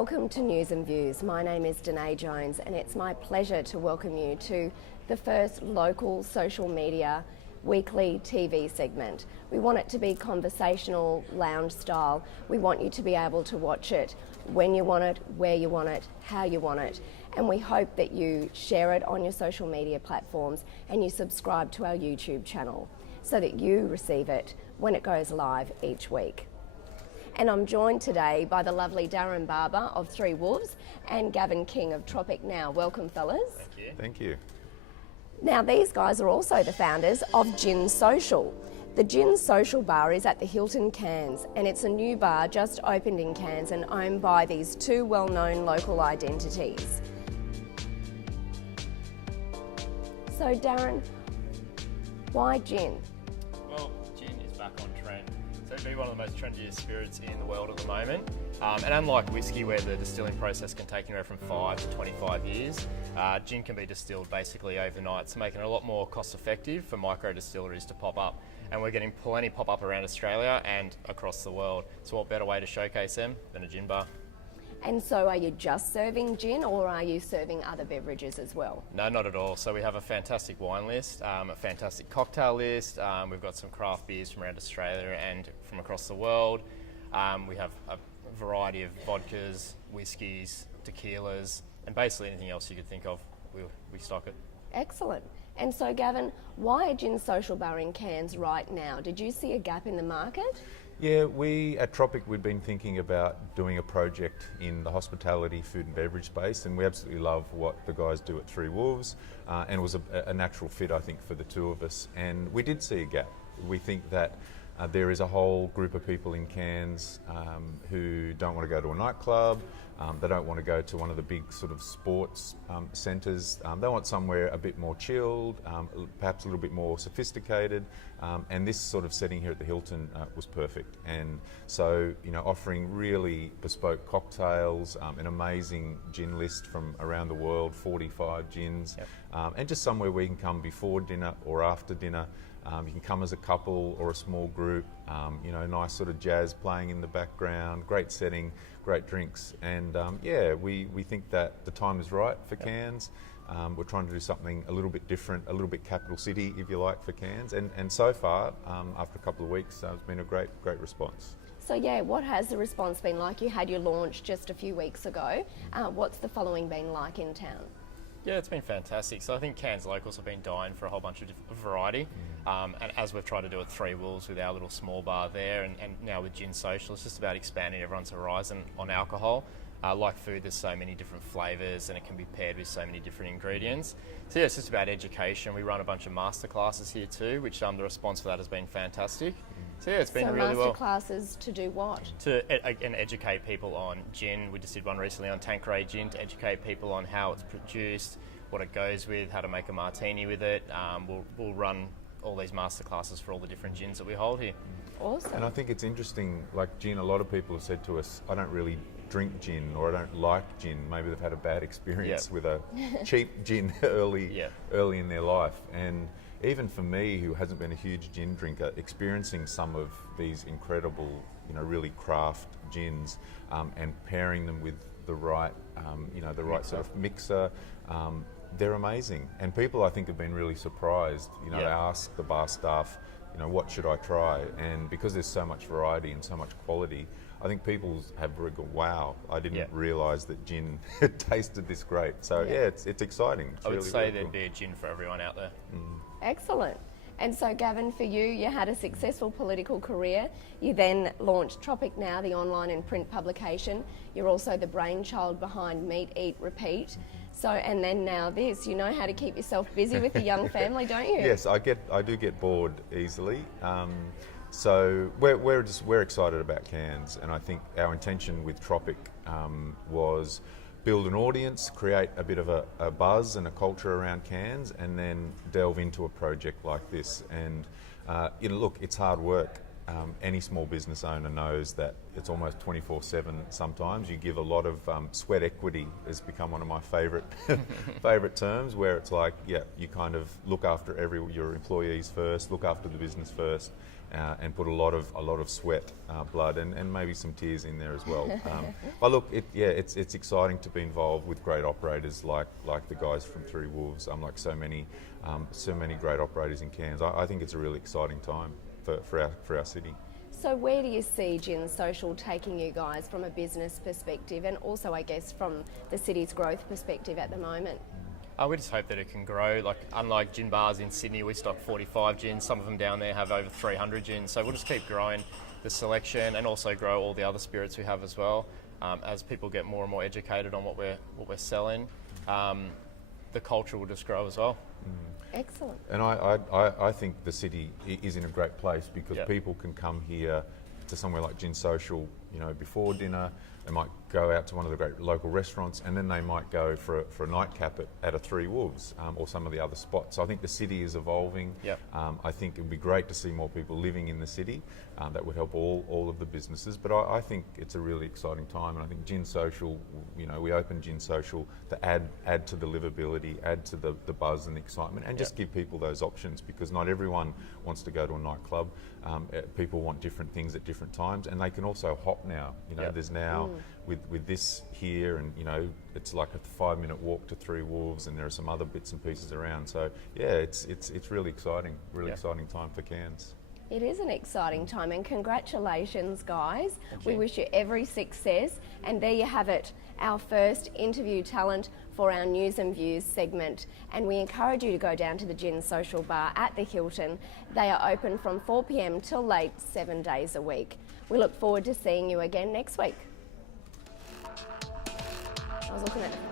Welcome to News and Views. My name is Danae Jones and it's my pleasure to welcome you to the first local social media weekly TV segment. We want it to be conversational, lounge style. We want you to be able to watch it when you want it, where you want it, how you want it. And we hope that you share it on your social media platforms and you subscribe to our YouTube channel so that you receive it when it goes live each week. And I'm joined today by the lovely Darren Barber of Three Wolves and Gavin King of Tropic Now. Welcome, fellas. Thank you. Thank you. Now, these guys are also the founders of Gin Social. The Gin Social bar is at the Hilton Cairns, and it's a new bar just opened in Cairns and owned by these two well-known local identities. So, Darren, why gin? Well, gin is back on trend. So it'd be one of the most trendiest spirits in the world at the moment. And unlike whiskey, where the distilling process can take anywhere from 5 to 25 years, gin can be distilled basically overnight, so making it a lot more cost effective for micro distilleries to pop up. And we're getting plenty pop up around Australia and across the world. So what better way to showcase them than a gin bar? And so are you just serving gin or are you serving other beverages as well? No, not at all. So we have a fantastic wine list, a fantastic cocktail list. We've got some craft beers from around Australia and from across the world. We have a variety of vodkas, whiskies, tequilas, and basically anything else you could think of, we stock it. Excellent. And so, Gavin, why a Gin Social bar in Cairns right now? Did you see a gap in the market? Yeah, we at Tropic, we've been thinking about doing a project in the hospitality, food and beverage space, and we absolutely love what the guys do at Three Wolves, and it was a natural fit, I think, for the two of us. And we did see a gap. We think that there is a whole group of people in Cairns who don't want to go to a nightclub, they don't want to go to one of the big sort of sports centres, they want somewhere a bit more chilled, perhaps a little bit more sophisticated, and this sort of setting here at the Hilton was perfect. And so, you know, offering really bespoke cocktails, an amazing gin list from around the world, 45 gins, yep. And just somewhere where you can come before dinner or after dinner. You can come as a couple or a small group, you know, nice sort of jazz playing in the background, great setting, great drinks, and yeah, we think that the time is right for Cairns. We're trying to do something a little bit different, a little bit capital city, if you like, for Cairns, and so far, after a couple of weeks, it's been a great response. So yeah, what has the response been like? You had your launch just a few weeks ago. What's the following been like in town? Yeah, it's been fantastic. So I think Cairns locals have been dying for a whole bunch of variety. And as we've tried to do at Three Wolves with our little small bar there, and now with Gin Social, it's just about expanding everyone's horizon on alcohol. Like food, there's so many different flavours and it can be paired with so many different ingredients. So yeah, it's just about education. We run a bunch of masterclasses here too, which the response for that has been fantastic. So yeah, it's been really well. So masterclasses to do what? To and educate people on gin. We just did one recently on Tanqueray gin to educate people on how it's produced, what it goes with, how to make a martini with it. We'll run all these masterclasses for all the different gins that we hold here. Awesome. And I think it's interesting, like gin, a lot of people have said to us, I don't really drink gin or I don't like gin. Maybe they've had a bad experience with a cheap gin early in their life. And even for me, who hasn't been a huge gin drinker, experiencing some of these incredible, you know, really craft gins and pairing them with the right, you know, the right sort of mixer, they're amazing. And people, I think, have been really surprised. You know, they ask the bar staff, you know, what should I try? And because there's so much variety and so much quality, I think people have really gone, wow, I didn't realise that gin tasted this great. So yeah, it's exciting. It's I would really, say really there'd cool. be a gin for everyone out there. Excellent. And so, Gavin, for you, you had a successful political career. You then launched Tropic Now, the online and print publication. You're also the brainchild behind Meet, Eat, Repeat. So, and then now this. You know how to keep yourself busy with a young family, don't you? Yes, I do get bored easily. So we're excited about Cairns, and I think our intention with Tropic was build an audience, create a bit of a buzz and a culture around Cairns, and then delve into a project like this. And you know, look, it's hard work. any small business owner knows that it's almost 24/7 sometimes. You give a lot of sweat equity has become one of my favourite favourite terms, where it's like, yeah, you kind of look after your employees first, look after the business first, and put a lot of sweat, blood, and maybe some tears in there as well. But look, it's exciting to be involved with great operators like the guys from Three Wolves. Like so many great operators in Cairns. I think it's a really exciting time for our city. So where do you see Gin Social taking you guys from a business perspective, and also I guess from the city's growth perspective at the moment? We just hope that it can grow. Like, unlike gin bars in Sydney, we stock 45 gins. Some of them down there have over 300 gins. So we'll just keep growing the selection and also grow all the other spirits we have as well. As people get more and more educated on what we're selling, the culture will just grow as well. Excellent. And I think the city is in a great place because people can come here to somewhere like Gin Social, before dinner. They might go out to one of the great local restaurants, and then they might go for a nightcap at a Three Wolves or some of the other spots. So I think the city is evolving. I think it would be great to see more people living in the city. That would help all of the businesses. But I think it's a really exciting time, and I think Gin Social, we opened Gin Social to add to the livability, add to the buzz and the excitement, and just give people those options, because not everyone wants to go to a nightclub. People want different things at different times, and they can also hop now. There's now with this here, and it's like a 5-minute walk to Three Wolves, and there are some other bits and pieces around. So it's really exciting, exciting time for Cairns. It is an exciting time, and congratulations, guys. We wish you every success. And there you have it, our first interview talent for our News and Views segment. And we encourage you to go down to the Gin Social Bar at the Hilton. They are open from 4 p.m. till late, 7 days a week. We look forward to seeing you again next week. I was looking at